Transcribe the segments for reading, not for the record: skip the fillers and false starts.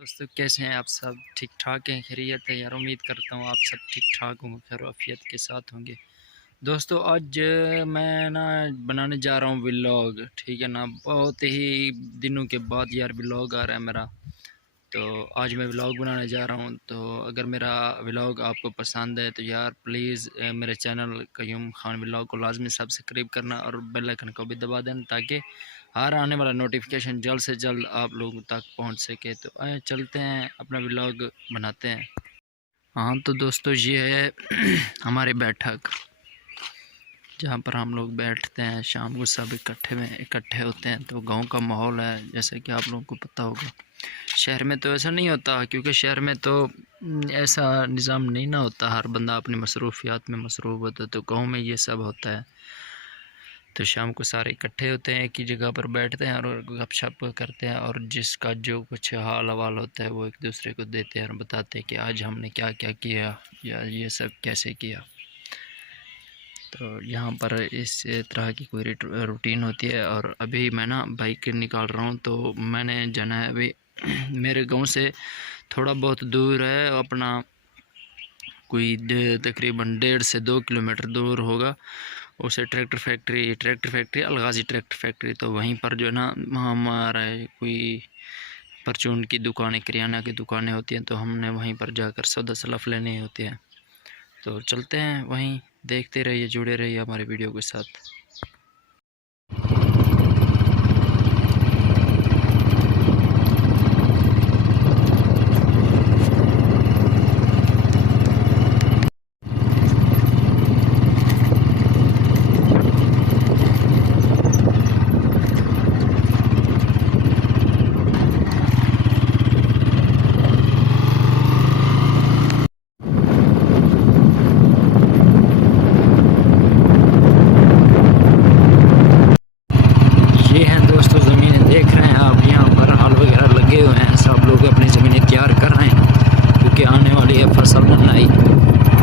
दोस्तों कैसे हैं आप सब? ठीक ठाक हैं? खैरियत है यार? उम्मीद करता हूँ आप सब ठीक ठाक होंगे, खैर आफियत के साथ होंगे। दोस्तों आज मैं ना बनाने जा रहा हूँ व्लॉग, ठीक है ना। बहुत ही दिनों के बाद यार व्लॉग आ रहा है मेरा, तो आज मैं व्लॉग बनाने जा रहा हूँ। तो अगर मेरा व्लॉग आपको पसंद है तो यार प्लीज़ मेरे चैनल कयूम खान व्लॉग को लाजमी सब्सक्राइब करना और बेल आइकन को भी दबा देना, ताकि हर आने वाला नोटिफिकेशन जल्द से जल्द आप लोगों तक पहुँच सके। तो आए चलते हैं अपना व्लॉग बनाते हैं। हाँ तो दोस्तों ये है हमारी बैठक, जहाँ पर हम लोग बैठते हैं शाम को, सब इकट्ठे होते हैं। तो गांव का माहौल है, जैसे कि आप लोगों को पता होगा। शहर में तो ऐसा नहीं होता, क्योंकि शहर में तो ऐसा निज़ाम नहीं ना होता, हर बंदा अपनी मसरूफियात में मसरूफ़ होता है। तो गांव में ये सब होता है। तो शाम को सारे इकट्ठे होते हैं, एक ही जगह पर बैठते हैं और गपशप करते हैं, और जिसका जो कुछ हाल हवाल होता है वो एक दूसरे को देते हैं और बताते हैं कि आज हमने क्या क्या किया या ये सब कैसे किया। तो यहाँ पर इस तरह की कोई रूटीन होती है। और अभी मैं ना बाइक निकाल रहा हूँ, तो मैंने जाना है अभी मेरे गांव से थोड़ा बहुत दूर है, अपना कोई तकरीबन 1.5 से 2 किलोमीटर दूर होगा। उसे ट्रैक्टर फैक्ट्री अलगाजी ट्रैक्टर फैक्ट्री, तो वहीं पर जो है ना हमारा कोई परचून की दुकानें, किराना की दुकानें होती हैं, तो हमने वहीं पर जाकर सौदा सलफ लेने होते हैं। तो चलते हैं वहीं, देखते रहिए, जुड़े रहिए हमारे वीडियो के साथ।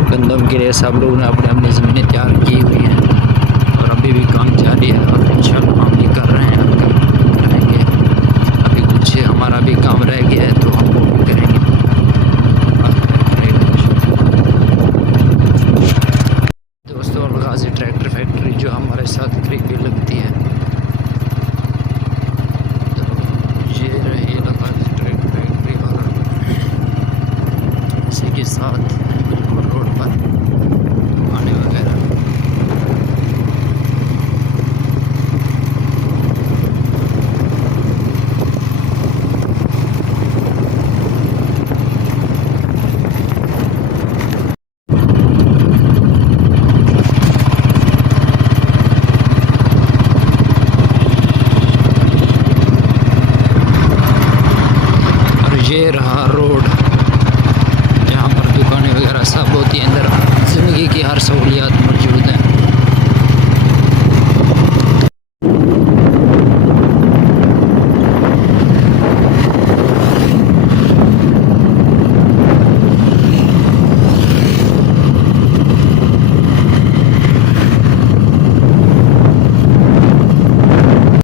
गंदम के लिए सब लोग ने अपने अपनी ज़मीनें तैयार की हुई हैं, और अभी भी काम जारी है, और इंशाल्लाह हम भी कर रहे हैं, करेंगे। अभी कुछ हमारा भी काम रह गया है, तो हम वो भी करेंगे। दोस्तों अलगाजी ट्रैक्टर फैक्ट्री जो हमारे साथ करीबी लगती है, तो ये रही अलगाजी ट्रैक्टर फैक्ट्री, और इसी के साथ रोड पर दुकानें वगैरह। और ये रहा रोड, जहाँ पर दुकानें वगैरह सब होती है। अंदर ज़िंदगी की हर सहूलियत